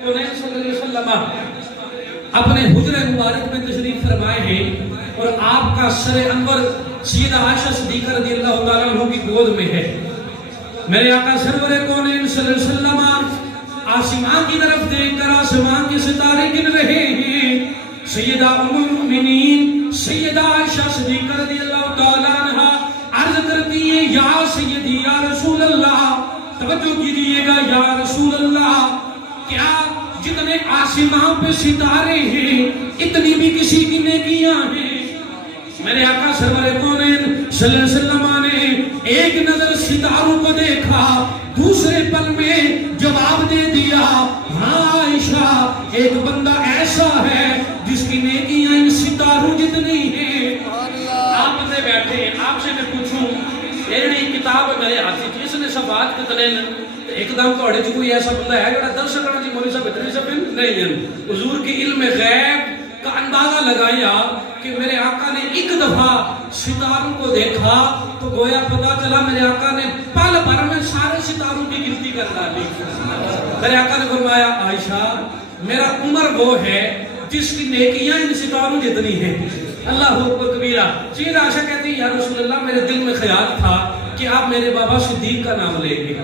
صلی اللہ علیہ وسلم اپنے حجرہ مبارک میں تشریف فرمائے ہیں اور آپ کا سر انور سیدہ عائشہ صدیقہ رضی اللہ تعالیٰ عنہ کی گود میں ہے۔ میرے آقا سرور کونین صلی اللہ علیہ وسلم آسمان کی طرف دیکھ کر آسمان کے ستارے گن رہے ہیں۔ سیدہ ام المؤمنین سیدہ عائشہ صدیقہ رضی اللہ تعالیٰ عنہ عرض کرتی ہے، یا سیدی یا رسول اللہ، توجہ کیجئے گا، یا رسول اللہ، کیا جتنے آسمان پہ ستارے ہیں اتنی بھی کسی کی نیکیاں ہیں؟ میرے آقا سرور کونین صلی اللہ علیہ وسلم نے ایک نظر ستاروں کو دیکھا، دوسرے پل میں جواب دے دیا، ہاں عائشہ، ایک بندہ ایسا ہے جس کی نیکیاں ان ستاروں جتنی ہیں۔ آپ سے بیٹھے ہیں، آپ سے میں پوچھوں، یہ کتاب میرے ہاتھ سے اس نے صفحات کتنے ایک دم کوڑے جو کوئی ایسا بندہ ہے جو دس کرنا جی مولوی صاحب اتنے سب نہیں ہیں۔ حضور کی علم غیب کا اندازہ لگایا کہ میرے آقا نے ایک دفعہ ستاروں کو دیکھا تو گویا پتا چلا میرے آقا نے پل بھر میں سارے ستاروں کی گنتی کر ڈالی۔ میرے آقا نے فرمایا، عائشہ، میرا عمر وہ ہے جس کی نیکیاں ان ستاروں جتنی ہیں۔ اللہ اکبر کبیرہ۔ سیدہ عائشہ کہتی ہے، یا رسول اللہ، میرے دل میں خیال تھا کہ آپ میرے بابا صدیق کا نام لیں گے۔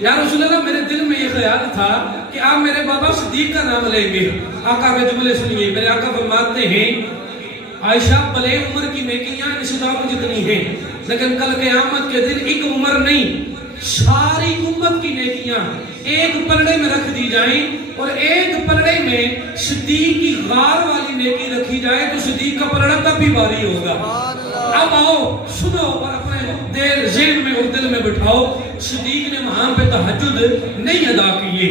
یا رسول اللہ، میرے دل میں یہ خیال تھا کہ آپ میرے بابا صدیق کا نام لیں گے۔ آقا کے جملے سنیے، میرے آقا فرماتے ہیں، عائشہ، بلے عمر کی نیکیاں ان ستاروں جتنی ہیں، لیکن کل قیامت کے دن ایک عمر نہیں، ساری امت کی نیکیاں ایک پلڑے میں رکھ دی جائیں اور ایک پلڑے میں صدیق کی غار والی نیکی رکھی جائے تو صدیق کا پلڑا تب بھی بھاری ہوگا۔ اب آؤ سنو اور اپنے دل ذہن میں اور دل میں بٹھاؤ، صدیق نے وہاں پہ تہجد نہیں ادا کیے،